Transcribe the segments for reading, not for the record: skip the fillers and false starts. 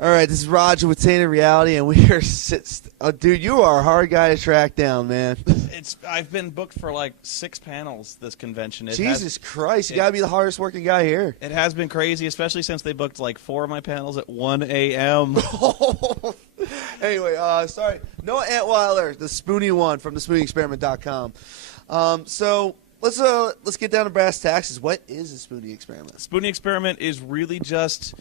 All right, this is Roger with Tainted Reality, and we are dude, you are a hard guy to track down, man. I've been booked for like 6 panels this convention. Jesus Christ, you got to be the hardest working guy here. It has been crazy, especially since they booked like 4 of my panels at 1 a.m. Anyway, sorry. Noah Antweiler, the Spoony one from the SpoonyExperiment.com. So let's get down to brass taxes. What is a Spoony Experiment? Spoony Experiment is really just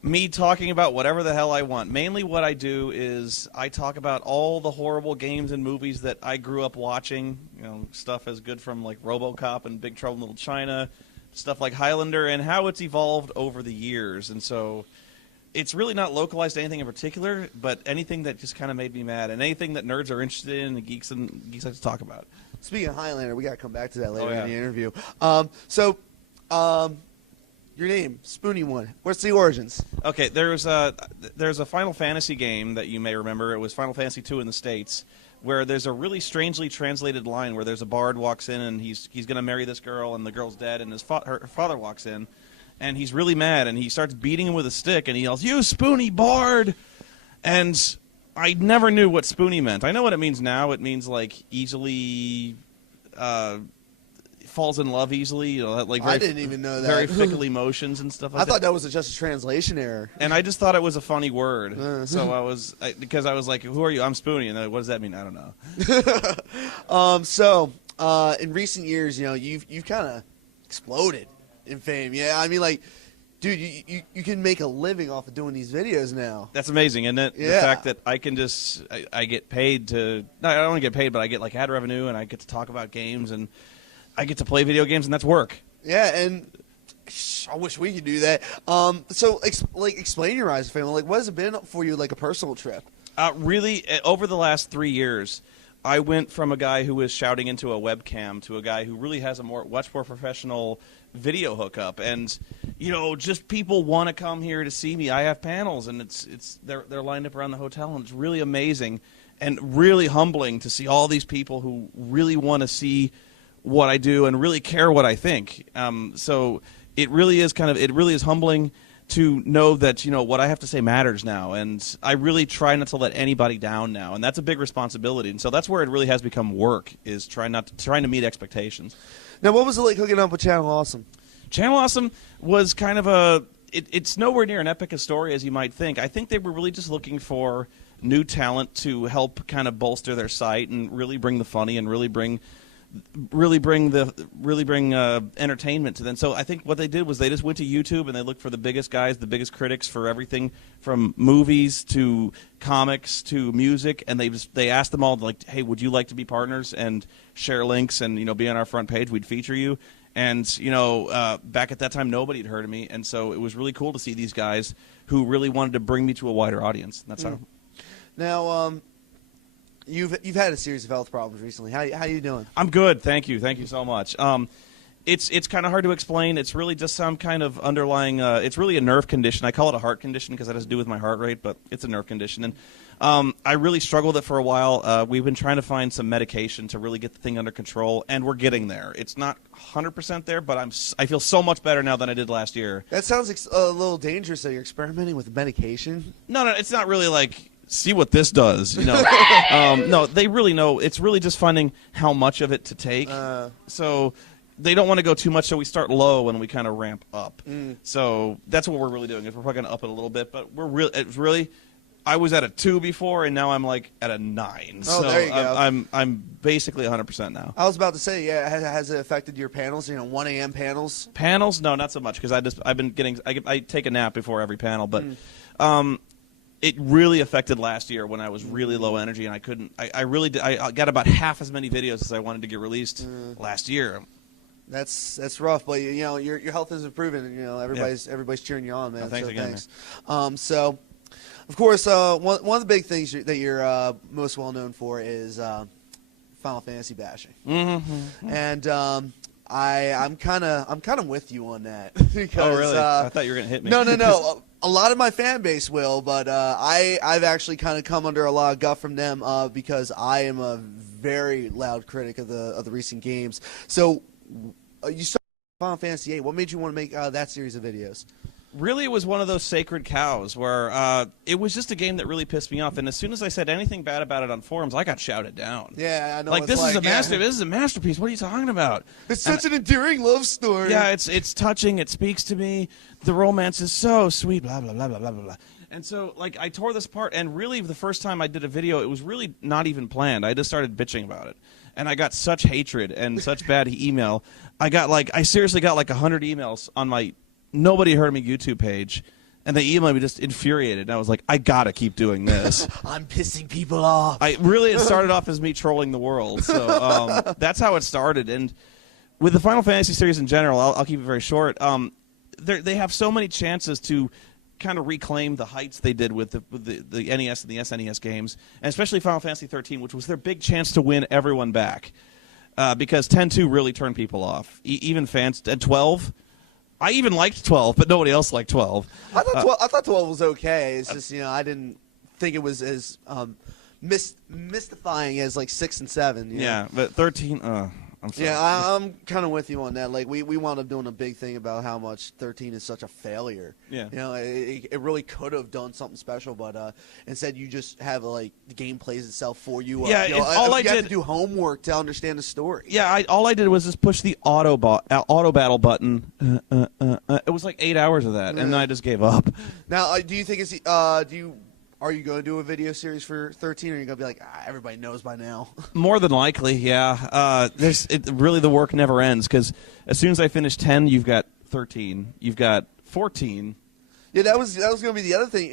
me talking about whatever the hell I want. Mainly what I do is I talk about all the horrible games and movies that I grew up watching. You know, stuff as good from like RoboCop and Big Trouble in Little China, stuff like Highlander, and how it's evolved over the years. And so it's really not localized to anything in particular, but anything that just kind of made me mad, and anything that nerds are interested in and geeks like to talk about. Speaking of Highlander, we got to come back to that later yeah. in the interview. Your name, Spoony one. What's the origins? Okay, there's a Final Fantasy game that you may remember. It was Final Fantasy II in the States, where there's a really strangely translated line where there's a bard walks in and he's going to marry this girl, and the girl's dead, and her father walks in, and he's really mad, and he starts beating him with a stick, and he yells, "You Spoony bard!" And I never knew what Spoony meant. I know what it means now. It means like easily falls in love easily, you know, like very, I didn't even know that. Very fickle emotions and stuff like that. I thought that was just a translation error. And I just thought it was a funny word. So because I was like, "Who are you?" "I'm Spoony." And what does that mean? I don't know. In recent years, you know, you've kind of exploded in fame. Yeah, I mean, like, dude, you can make a living off of doing these videos now. That's amazing, isn't it? Yeah. The fact that I can just I get paid to, no, I don't want to get paid, but I get like ad revenue, and I get to talk about games, and I get to play video games, and that's work. Yeah, and I wish we could do that. So explain your rise to fame. Like, what has it been for you, like a personal trip? Really, over the last 3 years, I went from a guy who was shouting into a webcam to a guy who really has a much more professional video hookup, and you know, just people want to come here to see me. I have panels, and they're lined up around the hotel, and it's really amazing and really humbling to see all these people who really want to see what I do and really care what I think. So it really is humbling to know that, you know, what I have to say matters now, and I really try not to let anybody down now, and that's a big responsibility. And so that's where it really has become work, is trying to meet expectations. Now, what was it like hooking up with Channel Awesome? Channel Awesome was kind of it's nowhere near an epic a story as you might think. I think they were really just looking for new talent to help kind of bolster their site and really bring the funny and really bring entertainment to them. So I think what they did was they just went to YouTube and they looked for the biggest guys, the biggest critics for everything from movies to comics to music, and they asked them all, like, "Hey, would you like to be partners and share links and, you know, be on our front page? We'd feature you." And, you know, back at that time, nobody had heard of me, and so it was really cool to see these guys who really wanted to bring me to a wider audience. That's how. Now, You've had a series of health problems recently. How you doing? I'm good, thank you so much. It's kind of hard to explain. It's really just some kind of underlying. It's really a nerve condition. I call it a heart condition because it has to do with my heart rate, but it's a nerve condition. And I really struggled with it for a while. We've been trying to find some medication to really get the thing under control, and we're getting there. It's not 100% there, but I feel so much better now than I did last year. That sounds a little dangerous. So you're experimenting with medication? No, it's not really like, see what this does, you know. No, they really know. It's really just finding how much of it to take. So they don't want to go too much, so we start low and we kind of ramp up. So that's what we're really doing. Is we're probably going to up it a little bit, but it's really. I was at a 2 before, and now I'm like at a 9. Oh, so there you go. I'm basically 100% now. I was about to say, yeah, has it affected your panels? You know, 1 a.m. panels? Panels? No, not so much, because I take a nap before every panel, but. It really affected last year when I was really low energy, and I couldn't. I got about half as many videos as I wanted to get released last year. That's rough, but you know your health is improving, and you know everybody's cheering you on, man. Oh, thanks so again. Thanks. So, of course, one of the big things that you're most well known for is Final Fantasy bashing, and I'm kind of with you on that. Because, oh, really? I thought you were gonna hit me. No. A lot of my fan base will, but I've actually kind of come under a lot of guff from them because I am a very loud critic of the recent games. So you started Final Fantasy VIII. What made you want to make that series of videos? really it was one of those sacred cows where it was just a game that really pissed me off. And as soon as I said anything bad about it on forums, I got shouted down. Yeah, I know. Like, this is a this is a masterpiece. What are you talking about? It's such an endearing love story. Yeah, it's touching. It speaks to me. The romance is so sweet. Blah blah blah blah blah blah. And so, like, I tore this apart. And really, the first time I did a video, it was really not even planned. I just started bitching about it. And I got such hatred and such bad email. I seriously got like 100 emails on my Nobody Heard Me YouTube page, and they emailed me just infuriated. And I was like, I gotta keep doing this. I'm pissing people off. It started off as me trolling the world. So that's how it started. And with the Final Fantasy series in general, I'll keep it very short. They have so many chances to kind of reclaim the heights they did with the NES and the SNES games, and especially Final Fantasy 13, which was their big chance to win everyone back. Because 10-2 really turned people off. Even fans at 12. I even liked 12, but nobody else liked 12. I thought 12 was okay. It's just, I didn't think it was as mystifying as like 6 and 7. Yeah, but 13. I'm sorry. Yeah, I'm kind of with you on that. Like we wound up doing a big thing about how much 13 is such a failure. Yeah. It really could have done something special, but instead you just have like the game plays itself for you. Yeah, you have to do homework to understand the story. Yeah, all I did was just push the auto battle button. It was like 8 hours of that, and then I just gave up. Now, do you think are you going to do a video series for 13, or are you going to be like, everybody knows by now? More than likely, yeah. Really, the work never ends, because as soon as I finish 10, you've got 13, you've got 14. Yeah, that was going to be the other thing.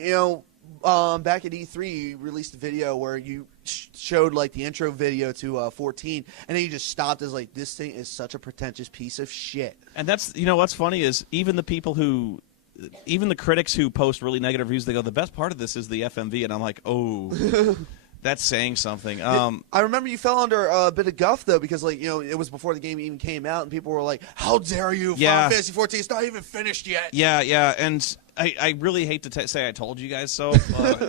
Back at E3, you released a video where you showed like the intro video to 14, and then you just stopped as like, this thing is such a pretentious piece of shit. And that's, what's funny is even the critics who post really negative reviews, they go, the best part of this is the FMV, and I'm like, oh, that's saying something. I remember you fell under a bit of guff, though, because it was before the game even came out, and people were like, how dare you, Final Fantasy 14, it's not even finished yet. Yeah, and I really hate to say I told you guys so.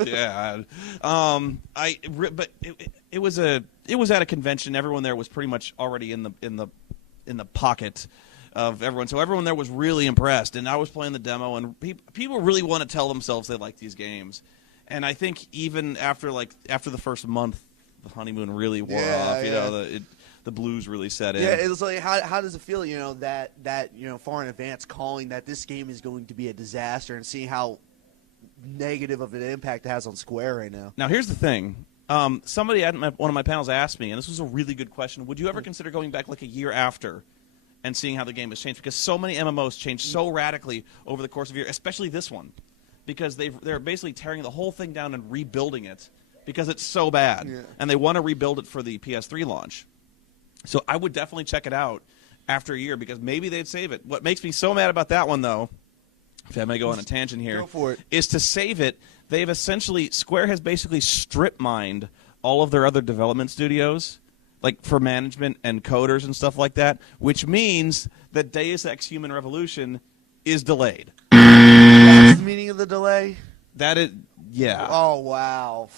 Yeah. But it was at a convention. Everyone there was pretty much already in the pocket of everyone, so everyone there was really impressed, and I was playing the demo, and people really want to tell themselves they like these games, and I think even after the first month, the honeymoon really wore off. The blues really set in. Yeah, it was like, how does it feel? That far in advance, calling that this game is going to be a disaster, and seeing how negative of an impact it has on Square right now. Now, here's the thing. Somebody at one of my panels asked me, and this was a really good question: would you ever consider going back like a year after and seeing how the game has changed? Because so many MMOs changed so radically over the course of a year, especially this one, because they're basically tearing the whole thing down and rebuilding it because it's so bad, and they want to rebuild it for the PS3 launch. So I would definitely check it out after a year, because maybe they'd save it. What makes me so mad about that one, though, if I may go on a tangent here, go for it, is to save it, Square has basically strip mined all of their other development studios, like for management and coders and stuff like that, which means that Deus Ex Human Revolution is delayed. That's the meaning of the delay? Yeah. Oh, wow.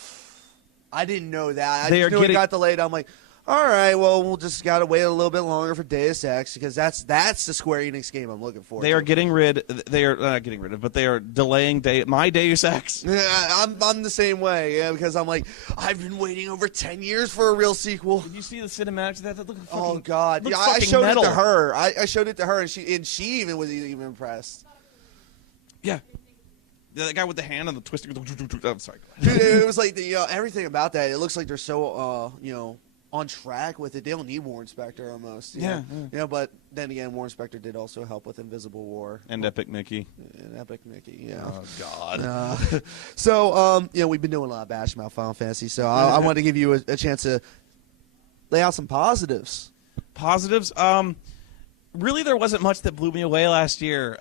I didn't know that. I just knew it got delayed. I'm like, all right, well, we'll just got to wait a little bit longer for Deus Ex, because that's the Square Enix game I'm looking for. They are not getting rid of, but they are delaying my Deus Ex. Yeah, I'm the same way, because I'm like, I've been waiting over 10 years for a real sequel. Did you see the cinematics of that? That looked fucking, oh, God. Yeah, I showed it to her. I showed it to her, and she even was even impressed. Yeah. The guy with the hand on the twisting. I'm sorry. Dude, it was like everything about that. It looks like they're so on track with it. They don't need Warren Spector almost. You know, but then again, Warren Spector did also help with Invisible War and Epic Mickey. And Epic Mickey. Yeah. Oh God. So we've been doing a lot of bash about Final Fantasy. So I wanted to give you a chance to lay out some positives. Positives. Really, there wasn't much that blew me away last year,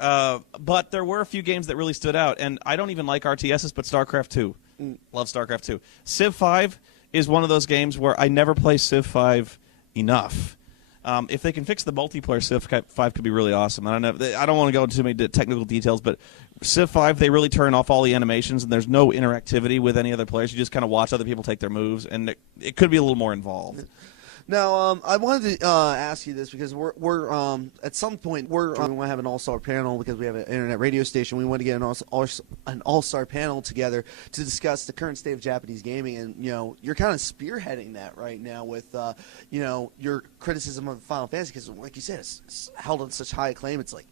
but there were a few games that really stood out, and I don't even like RTSs, but StarCraft 2. Love StarCraft 2. Civ 5 is one of those games where I never play Civ 5 enough. If they can fix the multiplayer, Civ 5 could be really awesome. I don't want to go into too many technical details, but Civ 5, they really turn off all the animations, and there's no interactivity with any other players. You just kind of watch other people take their moves, and it could be a little more involved. Now, I wanted to ask you this because we're at some point we want to have an all-star panel because we have an internet radio station. We want to get an all-star panel together to discuss the current state of Japanese gaming, and you're kind of spearheading that right now with your criticism of Final Fantasy because, like you said, it's held on such high acclaim. It's like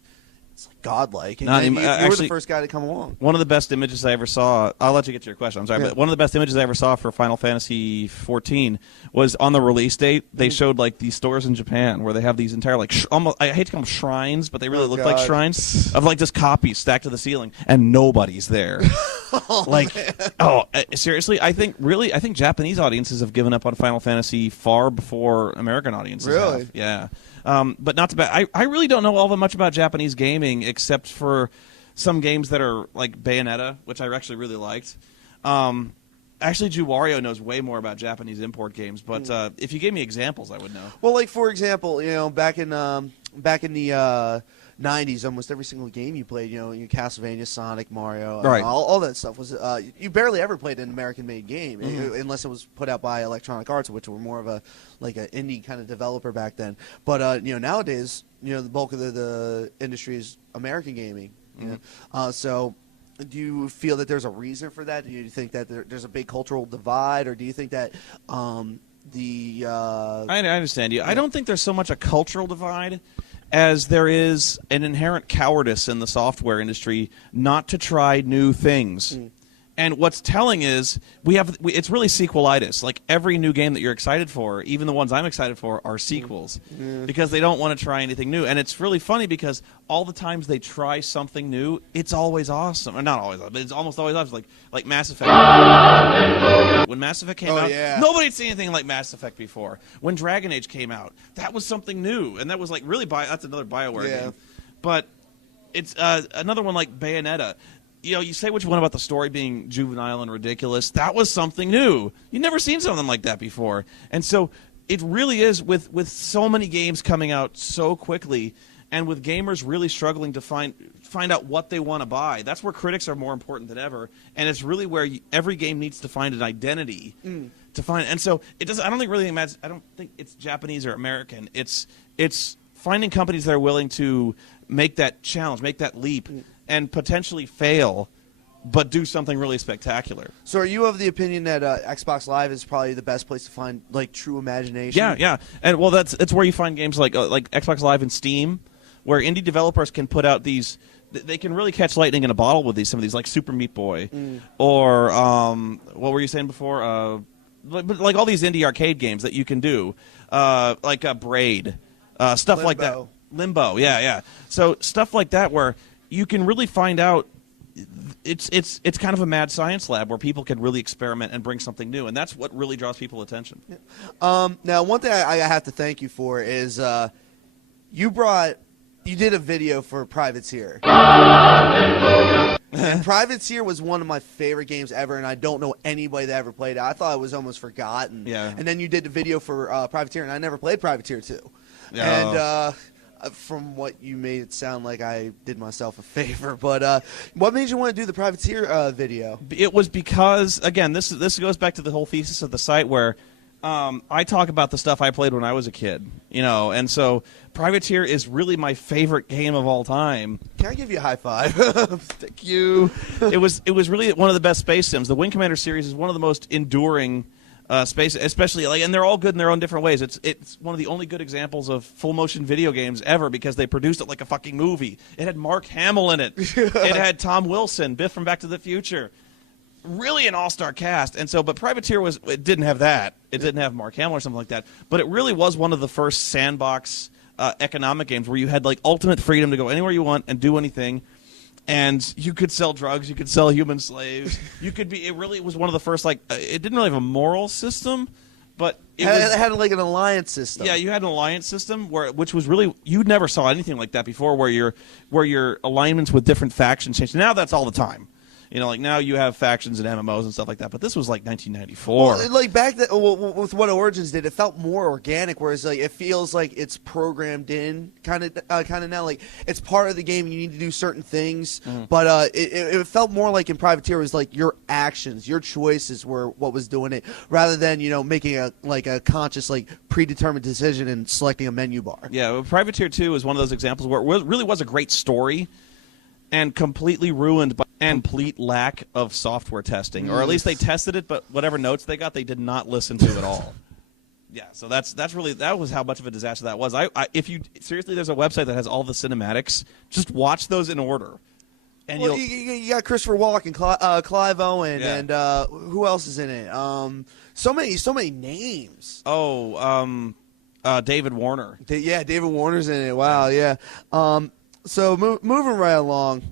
godlike. And you were the first guy to come along. One of the best images I ever saw, I'll let you get to your question, I'm sorry, but one of the best images I ever saw for Final Fantasy 14 was on the release date. They showed like these stores in Japan where they have these entire almost, I hate to call them shrines, but they really look like shrines of like just copies stacked to the ceiling, and nobody's there. Seriously, I think Japanese audiences have given up on Final Fantasy far before American audiences have. Yeah. But not to bad. I really don't know all that much about Japanese gaming except for some games that are like Bayonetta, which I actually really liked. Actually, Wario knows way more about Japanese import games, but if you gave me examples, I would know. Well, like for example, back in the 90s, almost every single game you played, Castlevania, Sonic, Mario, right. all that stuff was you barely ever played an American-made game unless it was put out by Electronic Arts, which were more of an indie kind of developer back then. But nowadays, the bulk of the industry is American gaming. So, do you feel that there's a reason for that? Do you think that there's a big cultural divide, or do you think that I understand you. I don't think there's so much a cultural divide as there is an inherent cowardice in the software industry not to try new things. And what's telling is it's really sequelitis. Like every new game that you're excited for, even the ones I'm excited for, are sequels because they don't want to try anything new. And it's really funny because all the times they try something new, it's always awesome. Or not always, but it's almost always awesome. Like Mass Effect. When Mass Effect came out, nobody had seen anything like Mass Effect before. When Dragon Age came out, that was something new, and that was like really that's another BioWare game. But it's another one like Bayonetta. You say what you want about the story being juvenile and ridiculous. That was something new. You've never seen something like that before. And so it really is with so many games coming out so quickly and with gamers really struggling to find out what they want to buy. That's where critics are more important than ever. And it's really where every game needs to find an identity to find. And so it doesn't. I don't think really matters. I don't think it's Japanese or American. It's finding companies that are willing to make that challenge, make that leap, and potentially fail, but do something really spectacular. So are you of the opinion that Xbox Live is probably the best place to find true imagination? Yeah. And well, that's where you find games like Xbox Live and Steam, where indie developers can put out these. They can really catch lightning in a bottle with some of these, like Super Meat Boy, or what were you saying before? Like all these indie arcade games that you can do, like Braid, stuff like that. Limbo, yeah. So stuff like that where you can really find out it's kind of a mad science lab where people can really experiment and bring something new, and that's what really draws people attention. Now, one thing I have to thank you for is you did a video for Privateer. And Privateer was one of my favorite games ever, and I don't know anybody that ever played it. I thought it was almost forgotten. Yeah. And then you did the video for Privateer, and I never played Privateer 2. And from what you made it sound like I did myself a favor, but what made you want to do the Privateer video? It was because, again, this goes back to the whole thesis of the site where I talk about the stuff I played when I was a kid, and so Privateer is really my favorite game of all time. Can I give you a high five? Thank you. It was really one of the best space sims. The Wing Commander series is one of the most enduring space, especially and they're all good in their own different ways. It's one of the only good examples of full motion video games ever because they produced it like a fucking movie. It had Mark Hamill in it. It had Tom Wilson, Biff from Back to the Future. Really an all-star cast. And so, but Privateer it didn't have that. It didn't have Mark Hamill or something like that. But it really was one of the first sandbox economic games where you had ultimate freedom to go anywhere you want and do anything. And you could sell drugs, you could sell human slaves. It really was one of the first, it didn't really have a moral system, but it had an alliance system. Yeah, you had an alliance system which was really, you never saw anything like that before where your alignments with different factions changed. Now that's all the time. You know, like now you have factions and MMOs and stuff like that, but this was like 1994. Well, like back then, with what Origins did, it felt more organic. Whereas like it feels like it's programmed in, kind of now. Like it's part of the game. You need to do certain things, but it felt more like in Privateer it was like your actions, your choices were what was doing it, rather than making a conscious like predetermined decision and selecting a menu bar. Yeah, well, Privateer 2 is one of those examples where it really was a great story, and completely ruined by complete lack of software testing, or at least they tested it, but whatever notes they got, they did not listen to at all. Yeah, so that was how much of a disaster that was. If you seriously, there's a website that has all the cinematics. Just watch those in order. And you got Christopher Walken, Clive Owen, and who else is in it? So many names. Oh, David Warner. David Warner's in it. Wow, yeah. So moving right along,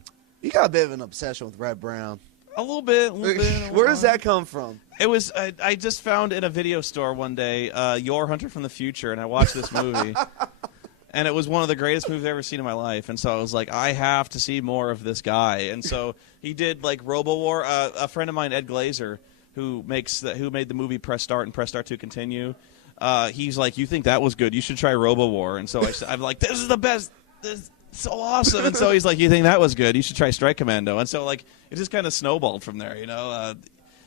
you got a bit of an obsession with Red Brown. A little bit. Where does that come from? It was I just found in a video store one day Your Hunter from the Future, and I watched this movie. And it was one of the greatest movies I've ever seen in my life. And so I was like, I have to see more of this guy. And so he did like Robo-War. A friend of mine, Ed Glazer, who made the movie Press Start and Press Start to Continue, he's like, you think that was good? You should try Robo-War. And so I'm like, this is the best. This is so awesome. And so he's like, you think that was good? You should try Strike Commando. And so like it just kind of snowballed from there,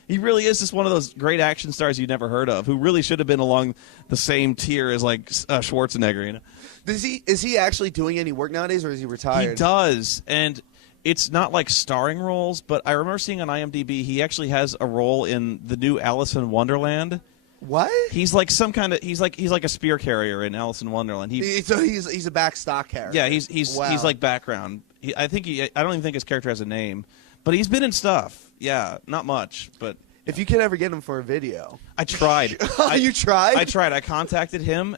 He really is just one of those great action stars you'd never heard of, who really should have been along the same tier as like Schwarzenegger. Is he actually doing any work nowadays, or is he retired? He does, and it's not like starring roles. But I remember seeing on IMDb he actually has a role in the new Alice in Wonderland. What? He's like some kind of he's like a spear carrier in Alice in Wonderland. So he's a back stock character. Yeah, he's like background. I don't even think his character has a name, but he's been in stuff. Yeah, not much, but if you could ever get him for a video. I tried. You tried? I tried. I contacted him.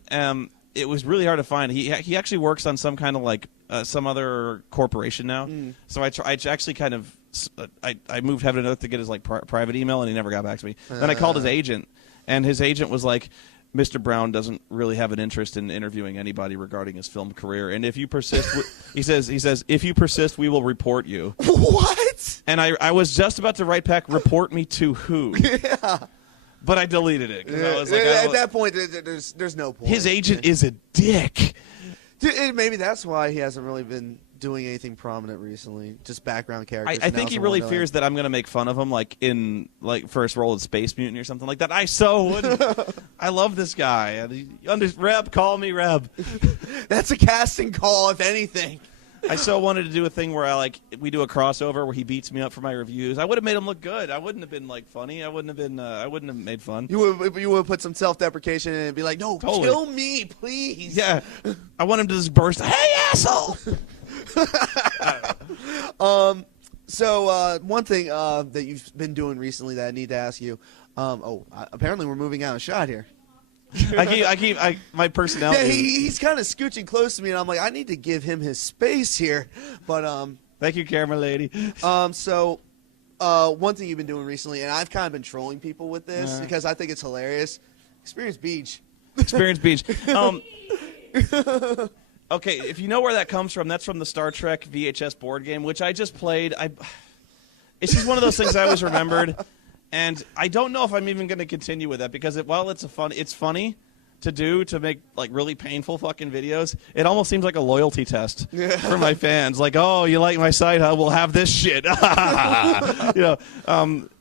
It was really hard to find. He actually works on some kind of like some other corporation now. So I actually kind of I moved heaven and earth to get his like private email, and he never got back to me. Then I called his agent, and his agent was like, Mr. Brown doesn't really have an interest in interviewing anybody regarding his film career, and if you persist, he says, if you persist, we will report you. What? And I was just about to write back, report me to who? Yeah. But I deleted it. I was like, at that point, there's no point. His agent is a dick. Dude, maybe that's why he hasn't really been doing anything prominent recently. Just background characters. I think he really fears that I'm going to make fun of him, like in first role in Space Mutiny or something like that. I so wouldn't. I love this guy. Reb, call me Reb. That's a casting call, if anything. I so wanted to do a thing where we do a crossover where he beats me up for my reviews. I would have made him look good. I wouldn't have been funny. I wouldn't have made fun. You would put some self-deprecation in and be like, no, totally. Kill me, please. Yeah. I want him to just burst. Hey, asshole. So one thing that you've been doing recently that I need to ask you. Apparently we're moving out of shot here. My personality. Yeah, he's kind of scooching close to me, and I'm like, I need to give him his space here. But thank you, camera lady. So one thing you've been doing recently, and I've kind of been trolling people with this because I think it's hilarious. Experience Beach. Experience Beach. Okay, if you know where that comes from, that's from the Star Trek VHS board game, which I just played. It's just one of those things I always remembered. And I don't know if I'm even going to continue with that because while it's funny to make like really painful fucking videos. It almost seems like a loyalty test for my fans. Like, oh, you like my site? Huh? We'll have this shit.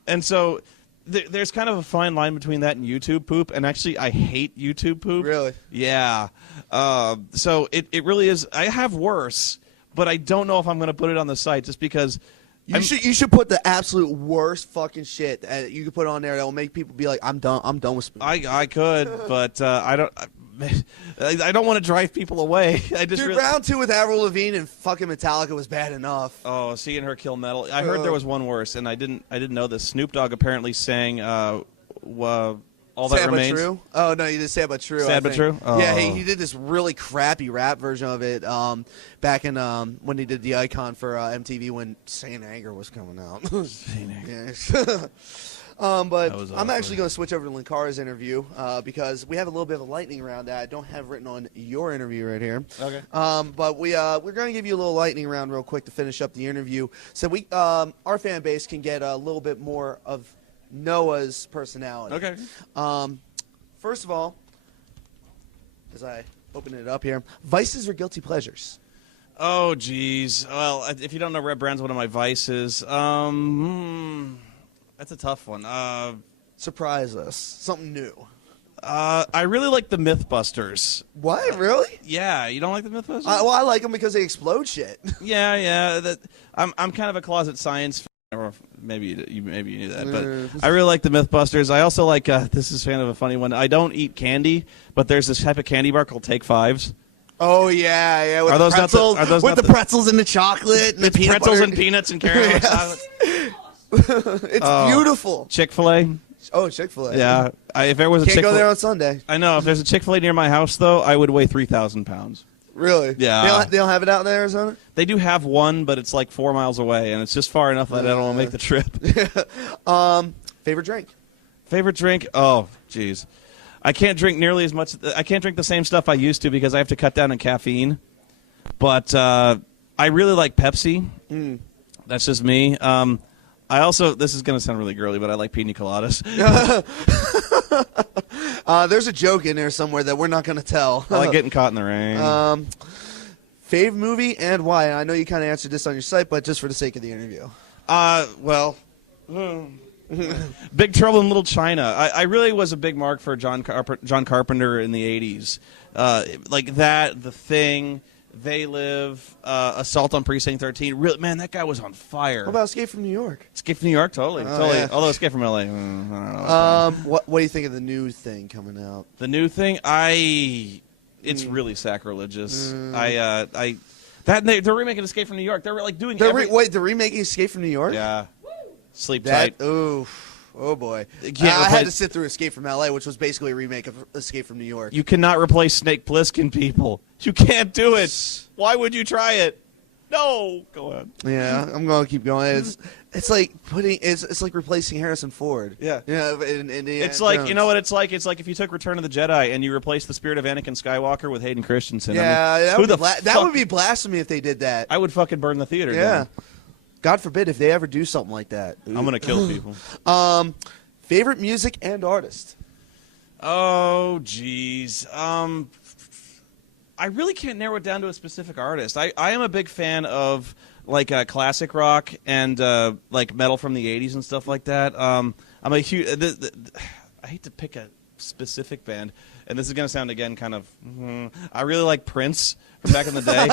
And so there's kind of a fine line between that and YouTube poop. And actually, I hate YouTube poop. Really? Yeah. So it really is. I have worse, but I don't know if I'm going to put it on the site just because. You should put the absolute worst fucking shit that you could put on there that will make people be like, I'm done with Spoony. I could, but I don't want to drive people away. Round 2 with Avril Lavigne and fucking Metallica was bad enough. Oh, seeing her kill metal. I heard there was one worse, and I didn't know this. Snoop Dogg apparently sang All That Sad Remains. But True? Oh, no, you did Sad But True. Sad But True? Oh. Yeah, he did this really crappy rap version of it back in when he did the Icon for MTV when Saint Anger was coming out. Saint Anger. But was I'm awesome. actually going to switch over to Linkara's interview because we have a little bit of a lightning round that I don't have written on your interview right here. Okay. But we're going to give you a little lightning round real quick to finish up the interview, so we our fan base can get a little bit more of Noah's personality. Okay. First of all, as I open it up here, vices or guilty pleasures? Oh, geez. Well, if you don't know, Red Brand's one of my vices. That's a tough one. Surprise us. Something new. I really like the Mythbusters. What? Really? Yeah, you don't like the Mythbusters? Well, I like them because they explode shit. Yeah. I'm kind of a closet science fan, or maybe you knew that, but I really like the Mythbusters. I also like this is kind of a funny one. I don't eat candy, but there's this type of candy bar called Take Fives. Oh yeah. With Are the those not the- pretzels, are those with not the the- pretzels and the chocolate and the peanut Pretzels butter. and peanuts and caramel Yes. chocolate. It's beautiful. Chick-fil-A. Oh, Chick-fil-A. Yeah. If there was a Can't Chick-fil-A, go there on Sunday. I know. If there's a Chick-fil-A near my house, though, I would weigh 3,000 pounds. Really? Yeah. They don't have it out in Arizona? They do have one, but it's like 4 miles away, and it's just far enough that I don't want to make the trip. Favorite drink? Favorite drink? Oh, jeez. I can't drink nearly as much. I can't drink the same stuff I used to because I have to cut down on caffeine. But I really like Pepsi. That's just me. I also, this is going to sound really girly, but I like pina coladas. There's a joke in there somewhere that we're not going to tell. I like getting caught in the rain. Fave movie and why? I know you kind of answered this on your site, but just for the sake of the interview. Big Trouble in Little China. I really was a big mark for John Carpenter in the 80s. Like that, The Thing, They Live, Assault on Precinct 13. Really, man, that guy was on fire. What about Escape from New York? Escape from New York? Totally. Yeah. Although Escape from LA, I don't know. What do you think of the new thing coming out? The new thing, it's really sacrilegious. They're remaking Escape from New York. They're like doing They're remaking Escape from New York? Yeah. Sleep tight. Oh boy. Yeah, I had to sit through Escape from LA, which was basically a remake of Escape from New York. You cannot replace Snake Plissken, people. You can't do it. Why would you try it? No. Go on. Yeah, I'm going to keep going. It's like it's like replacing Harrison Ford. Yeah. In It's like, you know what it's like? It's like if you took Return of the Jedi and you replaced the spirit of Anakin Skywalker with Hayden Christensen. Yeah, I mean, that would be blasphemy if they did that. I would fucking burn the theater Yeah. down. God forbid if they ever do something like that. I'm going to kill people. Favorite music and artist? Oh, jeez. I really can't narrow it down to a specific artist. I am a big fan of like classic rock and like metal from the 80s and stuff like that. I'm a huge. I hate to pick a specific band, and this is going to sound again kind of. I really like Prince from back in the day.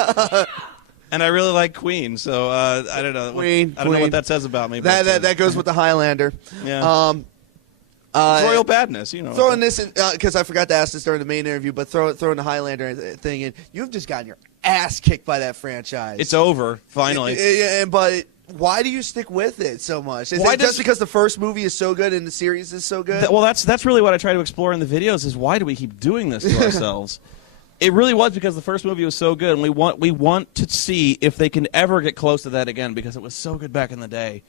And I really like Queen, so I don't know. Queen. I don't know what that says about me. But, That goes with the Highlander. Yeah. Royal Badness, you know. Throwing this in because I forgot to ask this during the main interview, but throwing the Highlander thing in. You've just gotten your ass kicked by that franchise. It's over finally. But why do you stick with it so much? Is it just because the first movie is so good and the series is so good? Well, that's really what I try to explore in the videos. Is why do we keep doing this to ourselves? It really was because the first movie was so good, and we want to see if they can ever get close to that again because it was so good back in the day,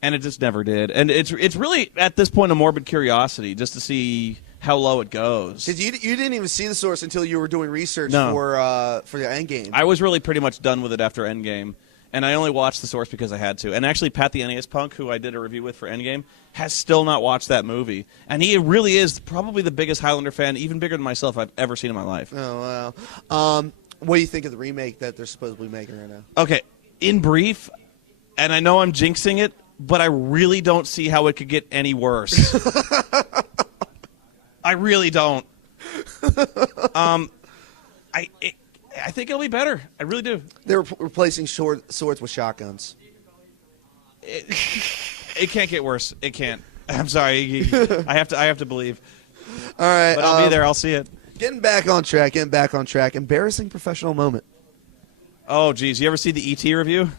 and it just never did. And it's really at this point a morbid curiosity just to see how low it goes. Because you didn't even see the source until you were doing research No. for the Endgame. I was really pretty much done with it after Endgame, and I only watched the source because I had to. And actually, Pat the NES Punk, who I did a review with for Endgame, has still not watched that movie. And he really is probably the biggest Highlander fan, even bigger than myself, I've ever seen in my life. Oh, wow. What do you think of the remake that they're supposedly making right now? Okay, in brief, and I know I'm jinxing it, but I really don't see how it could get any worse. I really don't. I think it'll be better. I really do. They're replacing swords with shotguns. It can't get worse. It can't. I'm sorry. I have to believe. All right. But I'll be there. I'll see it. Getting back on track. Embarrassing professional moment. Oh, geez. You ever see the E.T. review?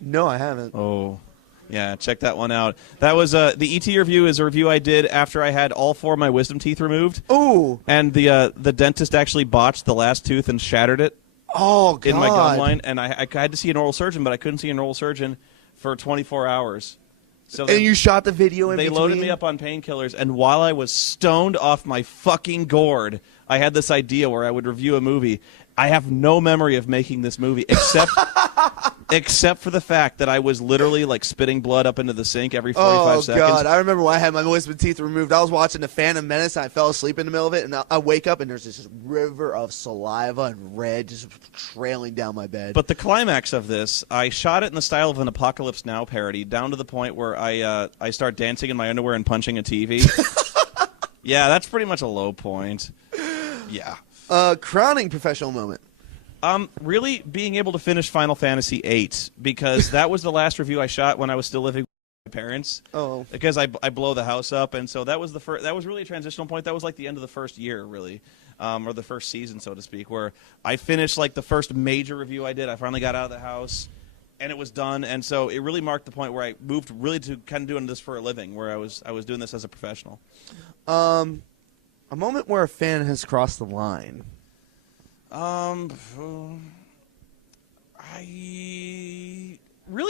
No, I haven't. Oh, yeah. Check that one out. That was the E.T. review is a review I did after I had all 4 of my wisdom teeth removed. Ooh. And the dentist actually botched the last tooth and shattered it. Oh, God. In my gum line, and I had to see an oral surgeon, but I couldn't see an oral surgeon for 24 hours. So and you shot the video in They between? loaded me up on painkillers, and while I was stoned off my fucking gourd, I had this idea where I would review a movie. I have no memory of making this movie except for the fact that I was literally like spitting blood up into the sink every 45 seconds. Oh, God. I remember when I had my wisdom teeth removed. I was watching The Phantom Menace, and I fell asleep in the middle of it, and I wake up, and there's this river of saliva and red just trailing down my bed. But the climax of this, I shot it in the style of an Apocalypse Now parody, down to the point where I start dancing in my underwear and punching a TV. Yeah, that's pretty much a low point. Yeah. Crowning professional moment. Really being able to finish Final Fantasy VIII, because that was the last review I shot when I was still living with my parents. Oh. Because I blow the house up, and so that was the first. That was really a transitional point. That was like the end of the first year, really, or the first season, so to speak, where I finished like the first major review I did. I finally got out of the house, and it was done. And so it really marked the point where I moved really to kind of doing this for a living, where I was doing this as a professional. A moment where a fan has crossed the line. Really,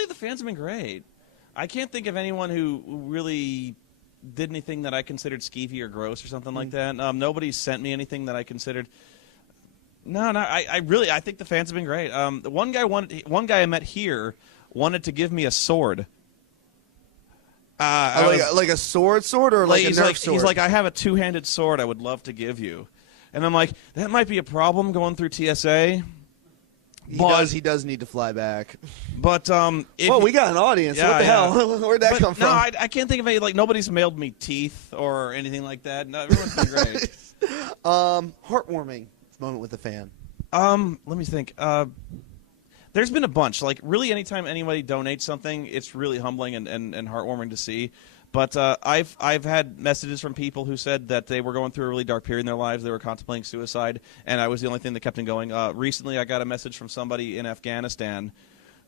the fans have been great. I can't think of anyone who really did anything that I considered skeevy or gross or something like that. Nobody sent me anything that I considered. No, I think the fans have been great. One guy I met here wanted to give me a sword. Like a sword or like a Nerf sword? He's like, I have a two-handed sword I would love to give you. And I'm like, that might be a problem going through TSA. He does need to fly back. But we got an audience. Yeah, what the hell? Where'd that come from? No, I can't think of any. Like, nobody's mailed me teeth or anything like that. No, everyone's been great. Heartwarming moment with the fan. Let me think. There's been a bunch. Like, really, anytime anybody donates something, it's really humbling and heartwarming to see. But I've had messages from people who said that they were going through a really dark period in their lives. They were contemplating suicide, and I was the only thing that kept them going. Recently, I got a message from somebody in Afghanistan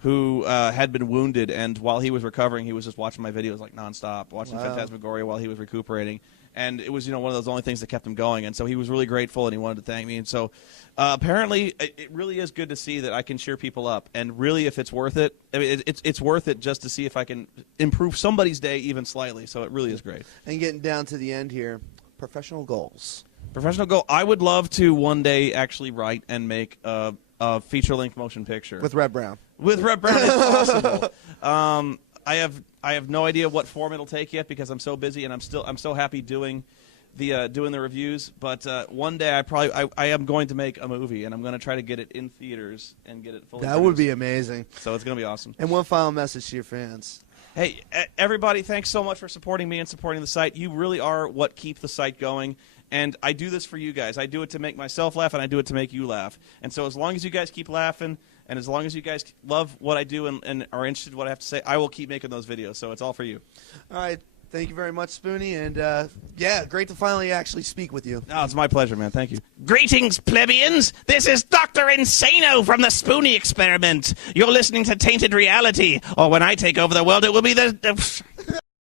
who had been wounded, and while he was recovering, he was just watching my videos like nonstop, watching Phantasmagoria while he was recuperating. And it was, one of those only things that kept him going. And so he was really grateful, and he wanted to thank me. And so apparently it really is good to see that I can cheer people up. And really, if it's worth it, I mean, it's worth it just to see if I can improve somebody's day even slightly. So it really is great. And getting down to the end here, professional goals. Professional goal. I would love to one day actually write and make a feature-length motion picture. With Red Brown. With Red Brown, if possible. I have no idea what form it'll take yet because I'm so busy, and I'm so happy doing the reviews. But one day I am going to make a movie, and I'm going to try to get it in theaters and get it fully. That would be amazing. So it's going to be awesome. And one final message to your fans. Hey, everybody! Thanks so much for supporting me and supporting the site. You really are what keep the site going. And I do this for you guys. I do it to make myself laugh, and I do it to make you laugh. And so as long as you guys keep laughing, and as long as you guys love what I do and are interested in what I have to say, I will keep making those videos. So it's all for you. All right. Thank you very much, Spoony. And, yeah, great to finally actually speak with you. Oh, it's my pleasure, man. Thank you. Greetings, plebeians. This is Dr. Insano from the Spoony Experiment. You're listening to Tainted Reality, or when I take over the world, it will be the